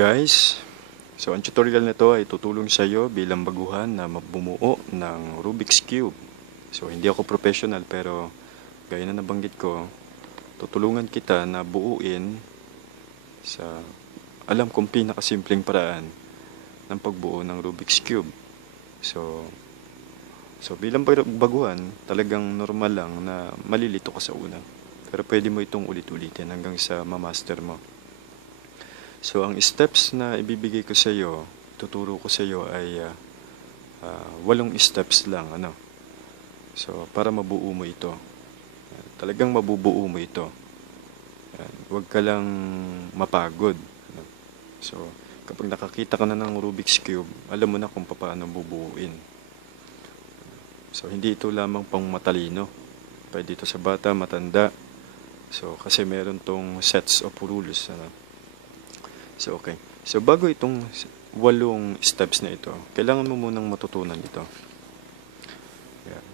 Guys, so ang tutorial na to ay tutulong sa iyo bilang baguhan na bumuo ng Rubik's Cube. So hindi ako professional pero gaya na nabanggit ko, tutulungan kita na buuin sa alam kong pinakasimpleng paraan ng pagbuo ng Rubik's Cube. So bilang baguhan, talagang normal lang na malilito ka sa una. Pero pwede mo itong ulit-ulitin hanggang sa ma-master mo. So, ang steps na ibibigay ko sa iyo, tuturo ko sa iyo ay 8 steps lang, ano. So, para mabuo mo ito. Talagang mabubuo mo ito. Huwag ka lang mapagod. Ano? So, kapag nakakita ka na ng Rubik's Cube, alam mo na kung paano bubuuin. So, hindi ito lamang pang matalino. Pwede ito sa bata, matanda. So, kasi meron tong sets of rules, ano. So, okay. So, bago itong 8 steps na ito, kailangan mo munang matutunan ito. Yan.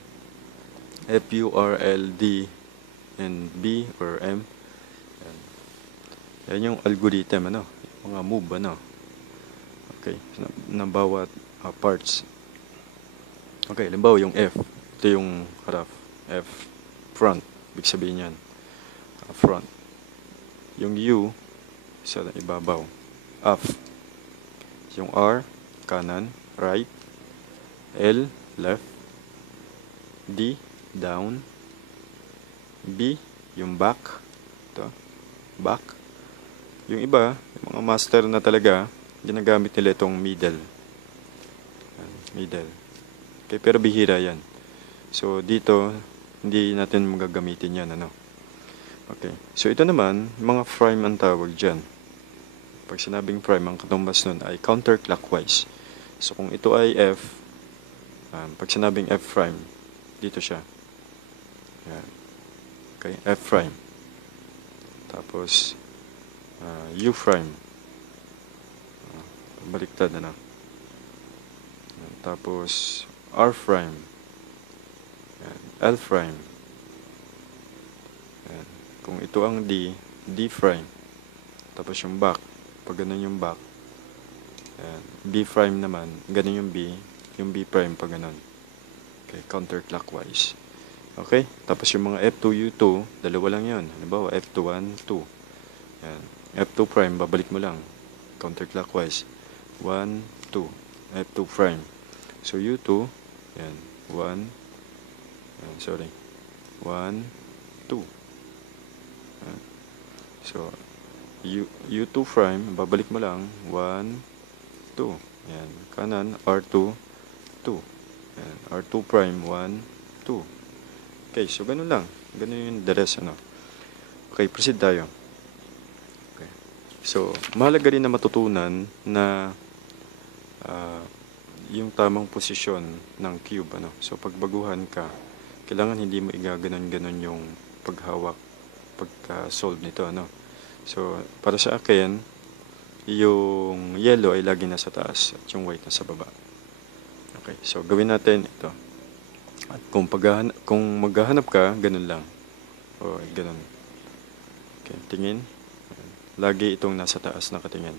F-U-R-L-D and B or M. Yan. Yan yung algorithm, ano? Yung mga move, ano? Okay. Na bawat parts. Okay, halimbawa yung F. Ito yung harap. F, front. Ibig sabihin yan. Front. Yung U, sa ibabaw. Up. Yung R, kanan, right. L, left. D, down. B, yung back. Ito, back. Yung iba, yung mga master na talaga, ginagamit nila itong middle. Middle. Okay, pero bihira yan. So, dito, hindi natin magagamitin yan, ano. Okay. So, ito naman, mga prime ang tawag dyan. Pag sinabing prime, ang katumbas nun ay counterclockwise. So, kung ito ay F, pag sinabing F prime, dito siya. Yan. Okay, F prime. Tapos, U prime. Baliktad na. Yan. Tapos, R prime. Yan. L prime. Yan. Kung ito ang D, D prime. Tapos yung back. Pag ganun yung back, ayan, B prime naman, ganun yung B prime pag ganun. Okay, counterclockwise. Okay, tapos yung mga F2, U2, dalawa lang yun. Halimbawa, F2, 1, 2. Ayan, F2 prime, babalik mo lang. Counterclockwise. 1, 2. F2 prime. So, U2, ayan, 1, ayan, sorry. 1, 2. Ayan. So, U2 prime, babalik mo lang, 1, 2. Yan, kanan, R2, 2. Yan, R2 prime, 1, 2. Okay, so ganun lang. Ganun yung the rest, ano. Okay, proceed tayo. Okay. So, mahalaga rin na matutunan na yung tamang posisyon ng cube, ano. So, pag baguhan ka, kailangan hindi mo igaganon-ganon yung paghawak, pagka-solve nito, ano. So, para sa akin, yung yellow ay lagi nasa taas at yung white nasa baba. Okay, so gawin natin ito. At kung maghahanap ka, ganun lang. O, ganun. Okay, tingin. Lagi itong nasa taas nakatingin.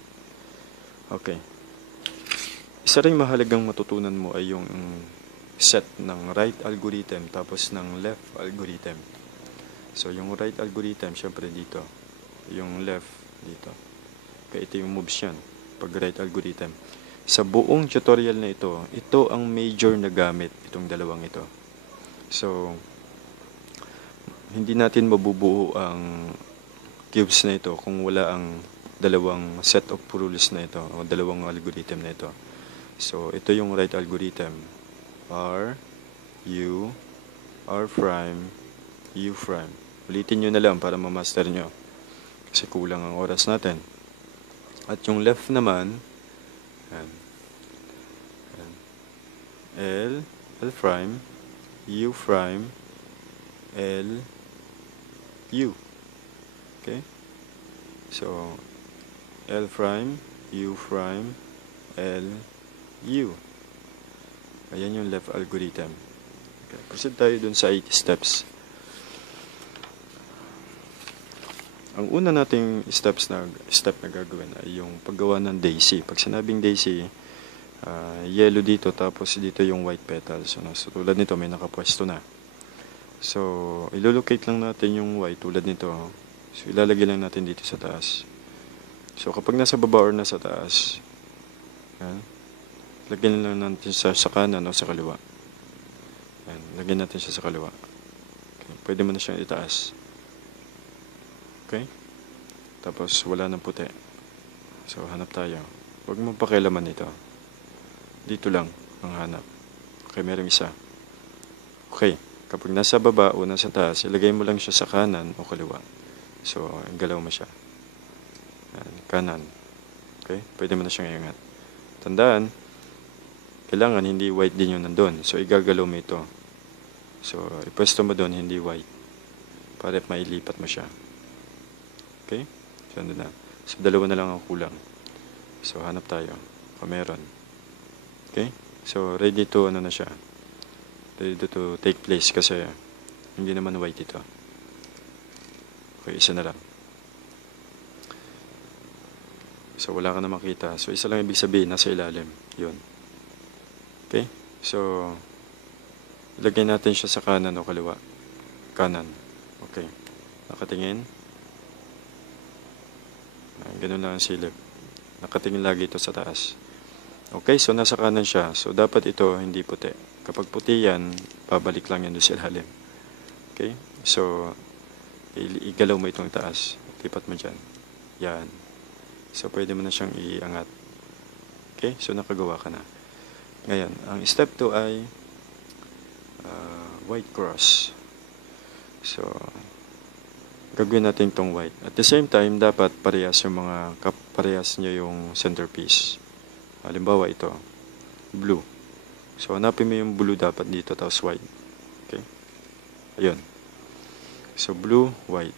Okay. Isa rin mahalagang matutunan mo ay yung set ng right algorithm tapos ng left algorithm. So, yung right algorithm, syempre dito. Yung left dito. Kaya ito yung moves yan pag right algorithm. Sa buong tutorial na ito ang major na gamit, itong dalawang ito. So, hindi natin mabubuo ang cubes na ito kung wala ang dalawang set of rules na ito o dalawang algorithm na ito. So, ito yung right algorithm. R, U, R prime, U prime. Ulitin nyo na lang para ma-master nyo. Kasi kulang ang oras natin. At yung left naman, yan. L, L prime, U prime, L, U. Okay? So, L prime, U prime, L, U. Ayan yung left algorithm. Okay. Proceed tayo dun sa 8 steps. ang una nating step na gagawin ay yung paggawa ng daisy. Pag sinabing daisy, yellow dito, tapos dito yung white petals. Ano? So, tulad nito, may nakapwesto na. So, ilolocate lang natin yung white tulad nito. So, ilalagay lang natin dito sa taas. So, kapag nasa baba or nasa taas, yan, lagyan lang natin sa kanan o sa kaliwa. Yan, lagyan natin siya sa kaliwa. Okay, pwede mo na siyang itaas. Okay? Tapos, wala ng puti. So, hanap tayo. Huwag mo pakialaman ito. Dito lang ang hanap. Okay, merong isa. Okay, kapag nasa baba o nasa taas, ilagay mo lang siya sa kanan o kaliwa. So, galaw mo siya. Yan, kanan. Okay, pwede mo na siyang iangat. Tandaan, kailangan hindi white din yung nandun. So, igagalaw mo ito. So, ipwesto mo doon, hindi white. Para mailipat mo siya. Okay? So, ano na. So, dalawa na lang ang kulang. So, hanap tayo. Kung meron. Okay? So, ready to, ano na siya. Ready to take place kasi hindi naman white ito. Okay, isa na lang. So, wala ka na makita. So, isa lang ibig sabihin, nasa ilalim. Yun. Okay? So, ilagay natin siya sa kanan o kaliwa. Kanan. Okay. Nakatingin. Ganun lang ang silip. Nakatingin lagi ito sa taas. Okay, so nasa kanan siya. So, dapat ito hindi puti. Kapag puti yan, babalik lang yan doon sa ilalim. Okay? So, igalaw mo itong taas. Lipat mo dyan. Yan. So, pwede mo na siyang iangat. Okay? So, nakagawa ka na. Ngayon, ang step 2 ay white cross. So, gagawin natin itong white. At the same time, dapat parehas yung parehas niya yung centerpiece. Halimbawa ito, blue. So, hanapin mo yung blue dapat dito, tapos white. Okay? Ayun. So, blue, white.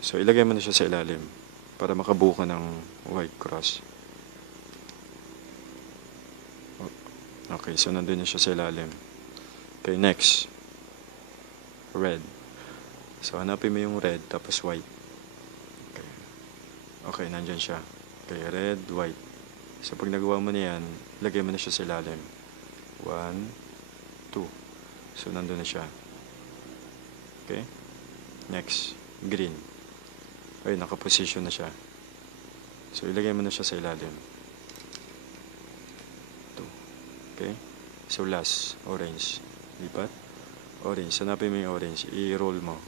So, ilagay mo na siya sa ilalim para makabuo ka ng white cross. Okay, so nandun na siya sa ilalim. Okay, next. Red. So, hanapin mo yung red, tapos white. Okay. Okay, nandyan siya. Okay, red, white. So, pag nagawa mo na yan, lagay mo na siya sa ilalim. 1, 2. So, nandun na siya. Okay. Next, green. Okay, nakaposition na siya. So, ilagay mo na siya sa ilalim. 2. Okay. So, last, orange. Lipat. Orange. Hanapin mo yung orange. I-roll mo.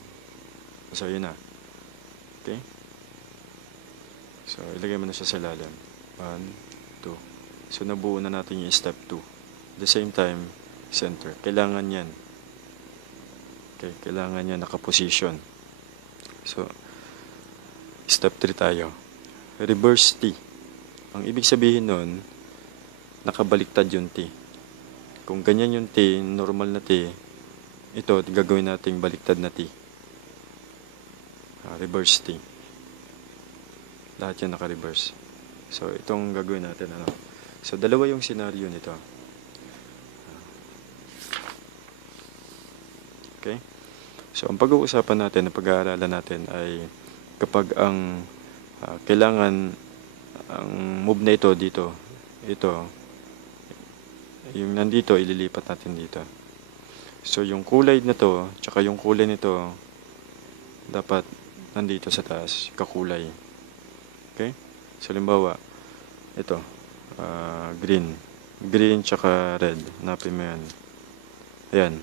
So, yun na. Okay? So, ilagay mo na siya sa ilalim. 1, 2. So, nabuo na natin yung step 2. At the same time, center. Kailangan yan. Okay? Kailangan yan nakaposition. So, step 3 tayo. Reverse T. Ang ibig sabihin nun, nakabaliktad yung T. Kung ganyan yung T, normal na T, ito, gagawin nating baliktad na T. Reverse T. Lahat yan naka-reverse. So, itong gagawin natin. Ano? So, dalawa yung scenario nito. Okay? So, ang pag-uusapan natin, ang pag-aaralan natin ay kapag ang kailangan ang move na ito dito, ito, yung nandito, ililipat natin dito. So, yung kulay na to, tsaka yung kulay nito, dapat nandito sa taas, kakulay. Okay? So, limbawa, ito, green. Green tsaka red. Hanapin mo yan. Ayan.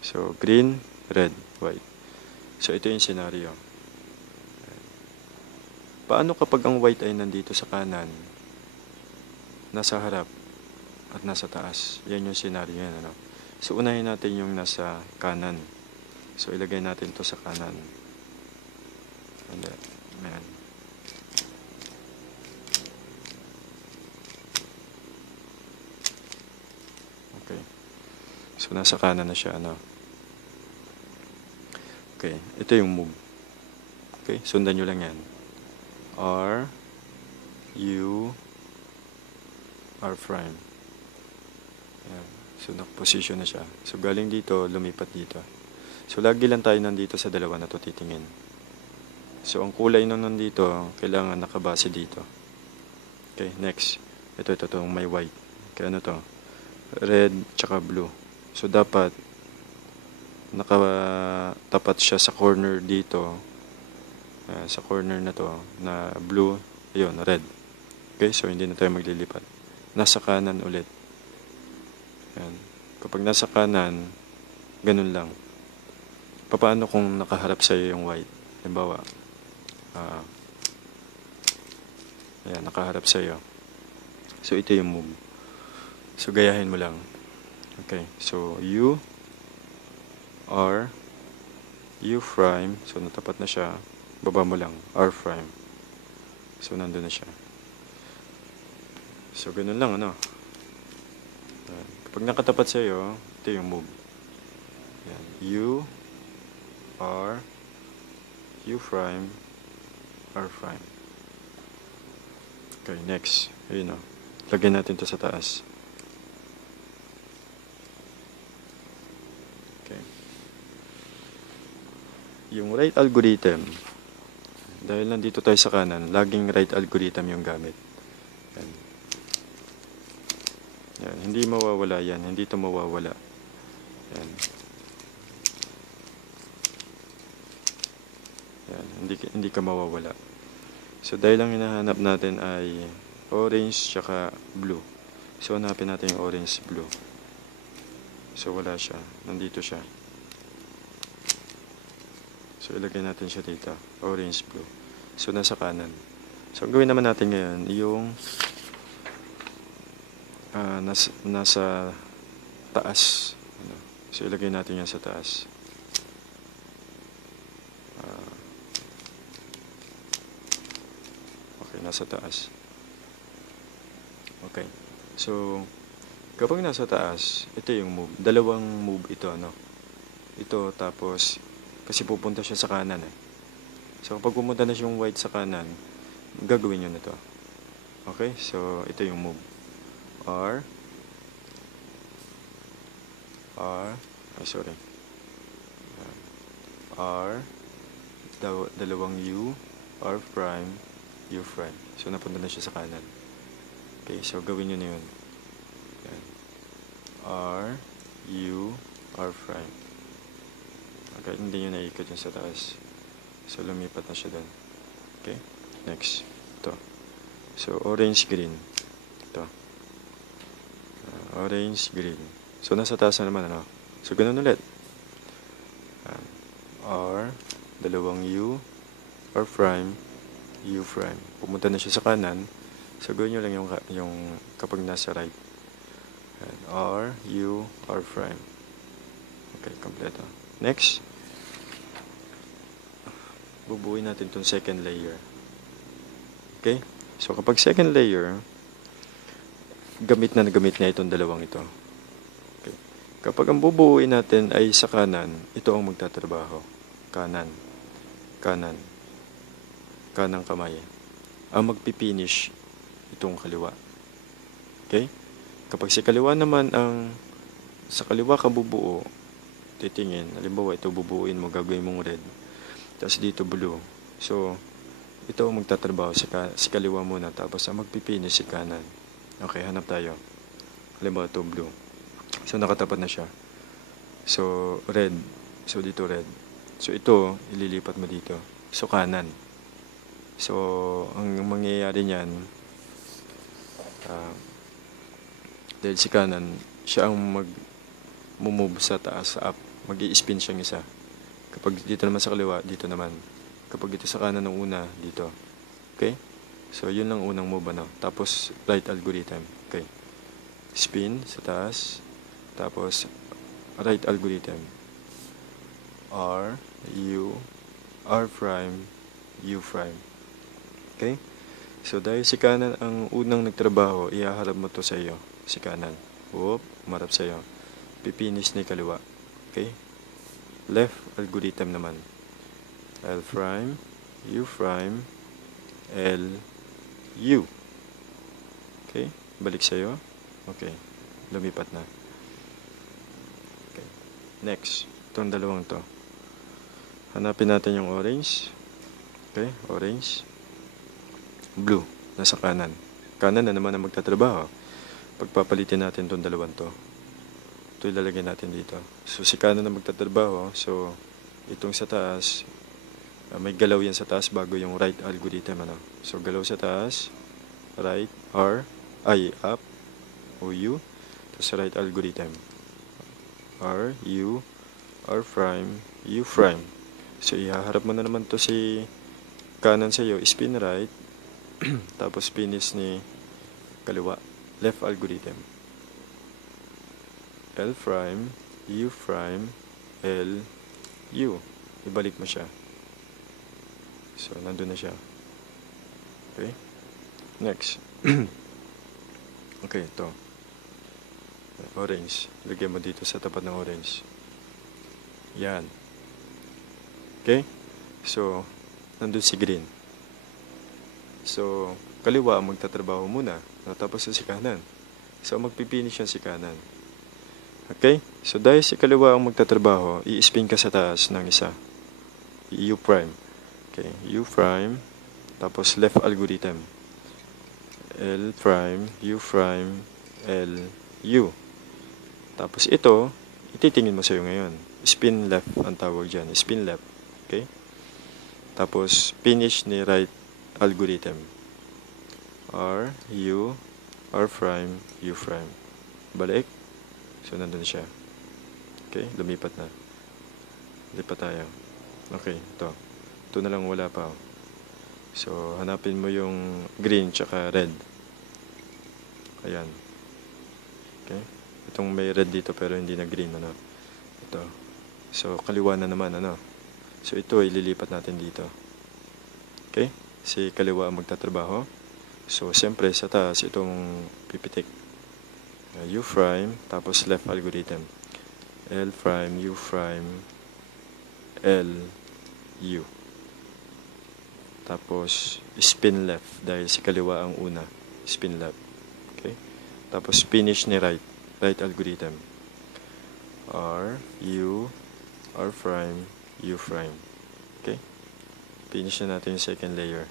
So, green, red, white. So, ito yung scenario. Paano kapag ang white ay nandito sa kanan, nasa harap, at nasa taas? Yan yung scenario yan. Ano? So, unahin natin yung nasa kanan. So, ilagay natin to sa kanan. Ayan. Okay. So, nasa kanan na siya, ano? Okay. Ito yung move. Okay. Sundan nyo lang yan. R, U, R prime. Ayan. So, nakaposition na siya. So, galing dito, lumipat dito. So, lagi lang tayo nandito sa dalawa na to titingin. So, ang kulay nung nandito, kailangan nakabase dito. Okay, next. Ito, may white. Okay, ano to? Red, tsaka blue. So, dapat nakatapat siya sa corner dito. Sa corner na to, na blue, yun, red. Okay, so hindi na tayo maglilipat. Nasa kanan ulit. Yan. Kapag nasa kanan, ganun lang. Paano kung nakaharap sa'yo yung white? Halimbawa, ayan, nakaharap sa'yo. So, ito yung move. So, gayahin mo lang. Okay, so, U, R, U prime. So, natapat na siya. Baba mo lang, R prime. So, nandun na siya. So, ganun lang, ano. Ayan. Kapag nakatapat sa'yo, ito yung move. Ayan. U, R, U prime, R prime. Okay, next. Ayun o. Lagyan natin to sa taas. Okay. Yung right algorithm, dahil nandito tayo sa kanan, laging right algorithm yung gamit. Yan. Yan. Hindi mawawala yan. Hindi ito mawawala. Yan. Yan. Hindi ka mawawala. So, dahil ang hinahanap natin ay orange tsaka blue. So, hanapin natin yung orange blue. So, wala siya. Nandito siya. So, ilagay natin siya dito. Orange blue. So, nasa kanan. So, ang gawin naman natin ngayon, yung nasa taas. So, ilagay natin yan sa taas. Okay, nasa taas. Okay. So, kapag nasa taas, ito yung move. Dalawang move ito, ano? Ito, tapos, kasi pupunta siya sa kanan, eh. So, kapag pumunta na siyang white sa kanan, gagawin nyo na to. Okay? So, ito yung move. R. Sorry. R. Dalawang U. R prime. U prime. So, napunta na siya sa kanan. Okay, so gawin nyo na yun. Yan. R, U, R prime. Okay, hindi nyo naikot yun sa taas. So, lumipat na siya doon. Okay, next. Ito. So, orange, green. Ito. Orange, green. So, nasa taas na naman, ano? So, ganun ulit. R, dalawang U, R prime, U prime. Pumunta na siya sa kanan. So, gawin nyo lang yung kapag nasa right. And R, U, R prime. Okay, kompleto. Next. Bubuuin natin itong second layer. Okay? So, kapag second layer, gamit na itong dalawang ito. Okay. Kapag ang bubuuin natin ay sa kanan, ito ang magtatrabaho. Kanan. Kanang kamay. Ang magpipinish itong kaliwa. Okay? Kapag sa kaliwa naman sa kaliwa ka bubuo, titingin, halimbawa ito bubuuin mo, gagawin mong red. Tapos dito blue. So, ito ang magtatrabaho sa kaliwa muna, tapos ang magpipinish si kanan. Okay, hanap tayo. Halimbawa ito blue. So, nakatapat na siya. So, red. So, dito red. So, ito, ililipat mo dito. So, kanan. So, ang mangyayari niyan, dahil si kanan, siya ang mag-move sa taas, sa up. Mag-i-spin siyang isa. Kapag dito naman sa kaliwa, dito naman. Kapag dito sa kanan ng una, dito. Okay? So, yun lang unang move, ano? Tapos, right algorithm. Okay. Spin sa taas. Tapos, right algorithm. R, U, R prime, U prime. Okay? So, dahil si kanan ang unang nagtrabaho, ihaharap mo to sa iyo. Si kanan. Whoop, umarap sa iyo. Pipinis ni kaliwa. Okay? Left algorithm naman. L prime, U prime, L, U. Okay? Balik sa iyo. Okay. Lumipat na. Okay. Next. Itong dalawang to. Hanapin natin yung orange. Okay, orange. Blue, nasa kanan. Kanan na naman ang magtatrabaho. Pagpapalitin natin itong dalawang to. Ito ilalagay natin dito. So, si kanan na magtatrabaho. So, itong sa taas, may galaw yan sa taas bago yung right algorithm. Ano? So, galaw sa taas, right, up, o U, tapos right algorithm. R, U, R prime, U prime. So, ihaharap mo na naman to si kanan sa iyo, spin right, tapos finish ni kaliwa, left algorithm. L prime, U prime, L, U. Ibalik mo siya. So, nandun na siya. Okay? Next. Okay, ito. Orange. Lagyan mo dito sa tapat ng orange. Yan. Okay? So, nandun si green. So, kaliwa ang magtatrabaho muna. Tapos si kanan. So, magpipinish yan si kanan. Okay? So, dahil si kaliwa ang magtatrabaho, i-spin ka sa taas ng isa. U prime. Okay, U prime. Tapos left algorithm. L prime, U prime, L, U. Tapos ito, ititingin mo sa'yo ngayon. Spin left ang tawag dyan. Spin left. Okay? Tapos, finish ni right algorithm. R, U, R prime, U prime. Balik. So, nandun siya. Okay? Lumipat na. Lipat tayo. Okay, ito. Ito na lang wala pa. So, hanapin mo yung green tsaka red. Ayan. Okay? Itong may red dito pero hindi na green, ano. Ito. So, kaliwa na naman, ano. So, ito ililipat natin dito. Okay? Si kaliwa ang magtatrabaho. So, siyempre sa taas itong pipitik. U prime, tapos left algorithm. L prime, U prime, L, U. Tapos, spin left dahil si kaliwa ang una. Spin left. Okay? Tapos, finish ni right. Right algorithm. R, U, R prime, U prime. Okay? Finish na natin yung second layer.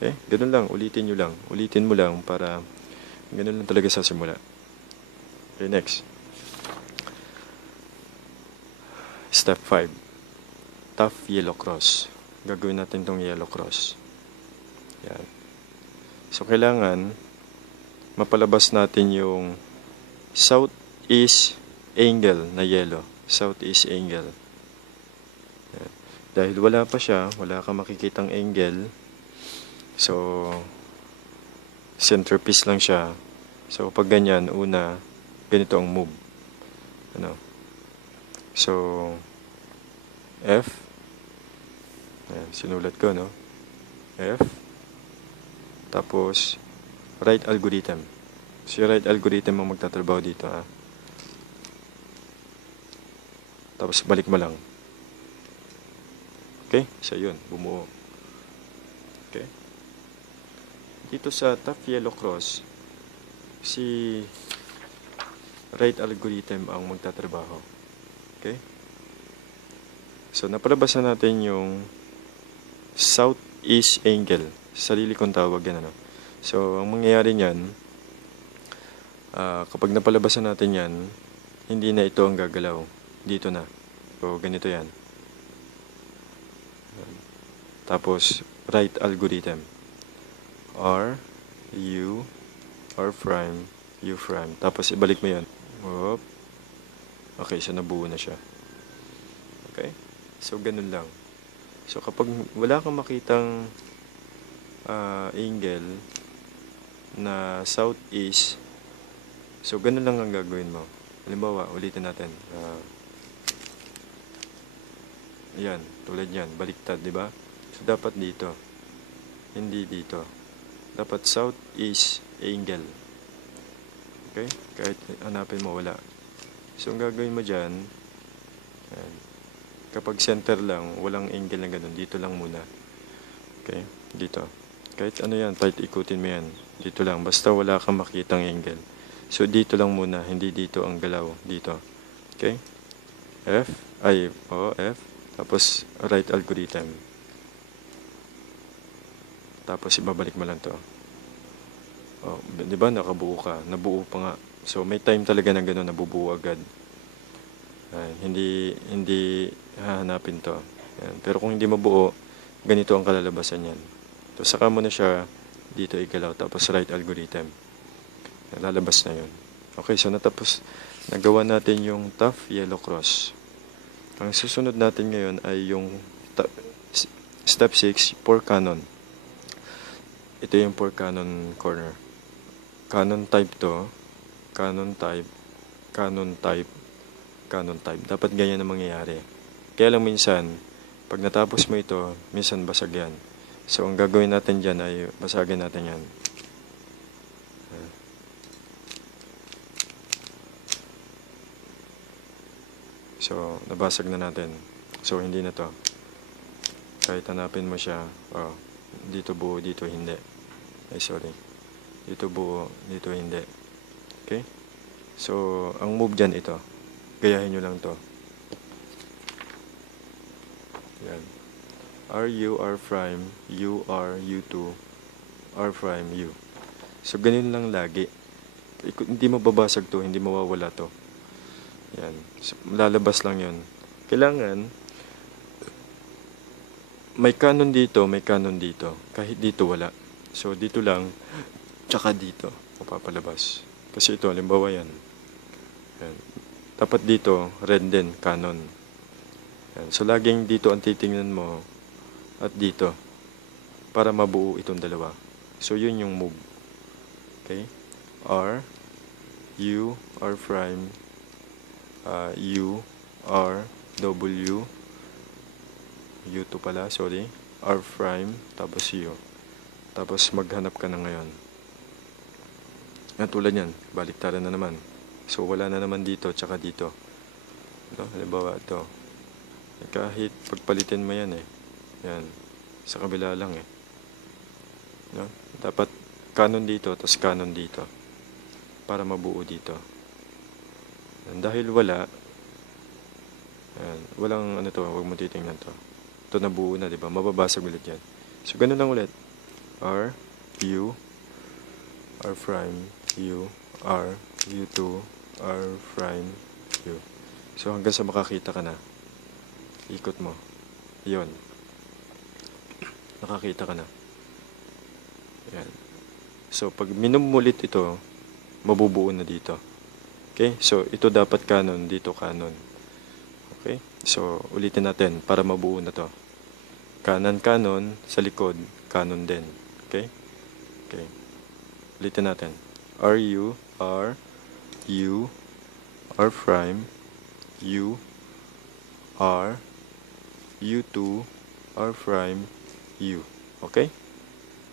Okay? Ganun lang. Ulitin nyo lang. Ulitin mo lang para ganun lang talaga sa simula. Okay, next. Step 5. Tough yellow cross. Gagawin natin tong yellow cross. Yan. So, kailangan mapalabas natin yung southeast angle na yellow. Southeast angle. Yan. Dahil wala pa siya, wala kang makikitang angle. So, centerpiece lang siya. So, pag ganyan, una, ganito ang move. Ano? So, F. Ayan, sinulat ko, no? F. Tapos, right algorithm. Si right algorithm ang magtatrabaho dito, ha? Tapos, balik mo lang. Okay? So, yun. Bumuo. Okay? Dito sa tough yellow cross, si right algorithm ang magtatrabaho. Okay? So, napalabas na natin yung southeast angle. Sarili kong tawag yan, ano? So, ang mangyayari niyan, kapag napalabas na natin yan, hindi na ito ang gagalaw. Dito na. So, ganito yan. Tapos, right algorithm. R, U, R prime, U prime. Tapos, ibalik mo yun. Whoop. Okay, so nabuo na siya. Okay? So, ganun lang. So, kapag wala kang makitang angle na southeast, so, ganun lang ang gagawin mo. Halimbawa, ulitin natin. Ayan, tulad yan. Baliktad, di ba? So, dapat dito. Hindi dito. Dapat southeast angle. Okay? Kahit hanapin mo, wala. So, ang gagawin mo dyan, ayan, kapag center lang, walang angle na ganun. Dito lang muna. Okay? Dito. Kahit ano yan, kahit ikutin mo yan. Dito lang. Basta wala kang makitang angle. So, dito lang muna. Hindi dito ang galaw. Dito. Okay? F. F. Tapos, right algorithm. Tapos ibabalik mo lang to. Oh, di ba nakabuo ka? Nabuo pa nga. So may time talaga na gano'n, nabubuo agad. Hindi hahanapin to. Yan. Pero kung hindi mabuo, ganito ang kalalabasan yan. So saka mo na siya dito igalaw, tapos right algorithm. Lalabas na yun. Okay, so nagawa natin yung tough yellow cross. Ang susunod natin ngayon ay yung step 6 for canon. Ito yung for canon corner. Canon type to, canon type, canon type, canon type. Dapat ganyan ang mangyayari. Kaya lang minsan, pag natapos mo ito, minsan basag yan. So, ang gagawin natin dyan ay basagin natin yan. So, nabasag na natin. So, hindi na to. Kahit hanapin mo siya, dito buo, dito hindi. Ay, sorry. Dito buo, dito hindi. Okay? So, ang move dyan ito. Gayahin nyo lang to. Yan. R, U, R prime, U, R, U2, R prime, U. So, ganun lang lagi. Hindi mababasag to, hindi mawawala to. Yan. So, lalabas lang yun. Kailangan, may canon dito, may canon dito. Kahit dito wala. So, dito lang, tsaka dito, mapapalabas. Kasi ito, halimbawa yan. Yan. Dapat dito, red din, canon. Yan. So, laging dito ang titingnan mo at dito para mabuo itong dalawa. So, yun yung move. Okay? R, U, R prime, U, R, W, U2 pala, sorry, R prime, tapos U. Tapos maghanap ka na ngayon. Tulad yan, baliktaran na naman. So, wala na naman dito, tsaka dito. No? Halimbawa, ito. Kahit pagpalitin mo yan Yan. Sa kabila lang No? Dapat canon dito, tapos canon dito. Para mabuo dito. Dahil wala, walang huwag mo titingnan to. Ito nabuo na, di ba? Mababasag ulit yan. So, ganun lang ulit. R, U, R prime, U, R, U2, R prime, U. So, hanggang sa makakita ka na. Ikot mo. Yun. Nakakita ka na. Yan. So, pag minumulit ito, mabubuo na dito. Okay? So, ito dapat canon, dito canon. Okay? So, ulitin natin para mabuo na to. Canon, sa likod, canon din. Okay? Okay. Ulitin natin. R, U, R, U, R prime, U, R, U2, R prime, U. Okay?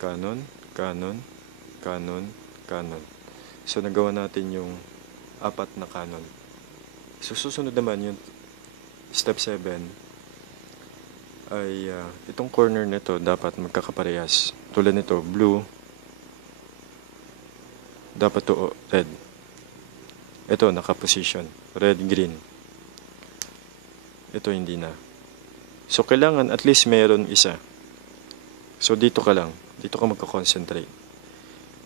Canon, canon, canon, canon. So, nagawa natin yung 4 na canon. So, susunod naman yung step 7 ay itong corner nito dapat magkakaparehas. Tulad nito, blue, dapat to red. Ito, nakaposition. Red, green. Ito, hindi na. So, kailangan at least meron isa. So, dito ka lang. Dito ka magka-concentrate.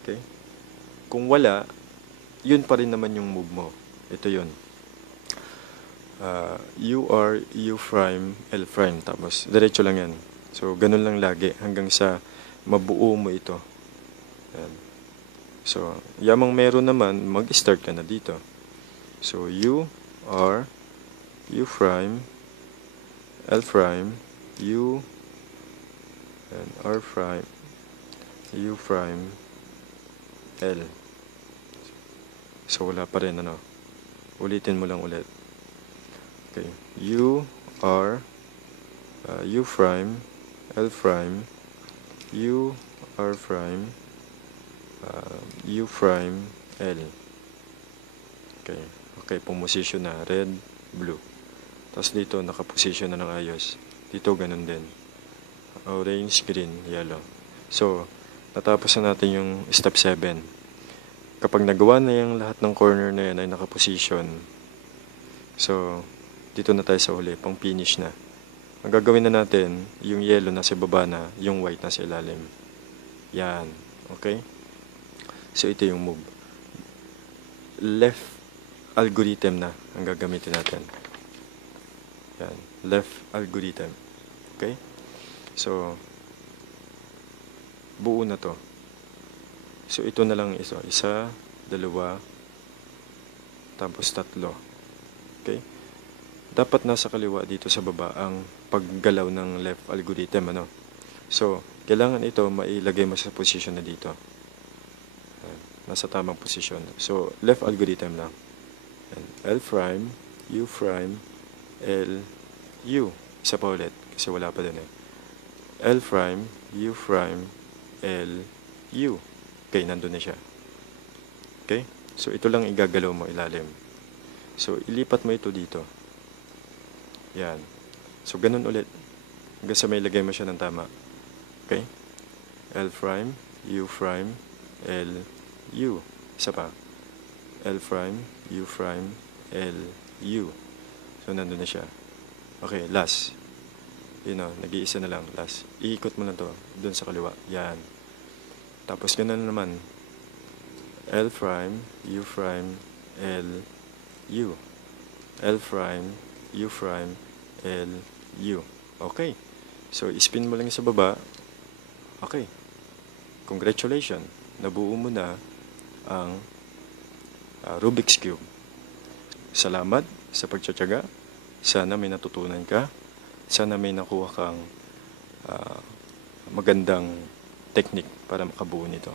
Okay? Kung wala, yun pa rin naman yung move mo. Ito yun. U, R, U prime, L prime. Tapos, diretso lang yan. So, ganun lang lagi hanggang sa mabuo mo ito. Yan. So, yamang meron naman, mag-start ka na dito. So, U, R, U prime, L prime, U, and R prime, U prime, L. So, wala pa rin, Ulitin mo lang ulit. Okay. U, R, U prime, L prime, U, R prime, U prime, L. Okay. Okay, pumosisyon na. Red, blue. Tapos dito, nakaposisyon na ng ayos. Dito, ganun din. Orange, green, yellow. So, natapos na natin yung step 7. Kapag nagawa na yung lahat ng corner na yan ay nakaposisyon, so, dito na tayo sa huli, pang finish na. Ang gagawin na natin, yung yellow nasa baba na, yung white nasa ilalim. Yan. Okay? So, ito yung move. Left algorithm na ang gagamitin natin. Yan. Left algorithm. Okay? So, buo na to. So, ito na lang isa. Isa, dalawa, tapos tatlo. Okay? Dapat nasa kaliwa dito sa baba ang paggalaw ng left algorithm. Ano? So, kailangan ito mailagay mo sa position na dito. Ayan, nasa tamang position. So, left algorithm lang. Ayan, L prime, U prime, L, U. Isa pa ulit kasi wala pa din eh. L prime, U prime, L, U. Okay, nandun na siya. Okay? So, ito lang igagalaw mo ilalim. So, ilipat mo ito dito. Yan. So, ganun ulit. Hanggang sa may lagay mo siya ng tama. Okay? L prime, U prime, L, U. Isa pa. L prime, U prime, L, U. So, nandun na siya. Okay, last. Nag-iisa na lang. Last. Iikot mo na to dun sa kaliwa. Yan. Tapos, ganun naman. L prime, U prime, L, U. L prime, U prime, L, U. Okay. So, spin mo lang sa baba. Okay. Congratulations. Nabuo mo na ang Rubik's Cube. Salamat sa pagtsatsaga. Sana may natutunan ka. Sana may nakuha kang magandang technique para makabuo nito.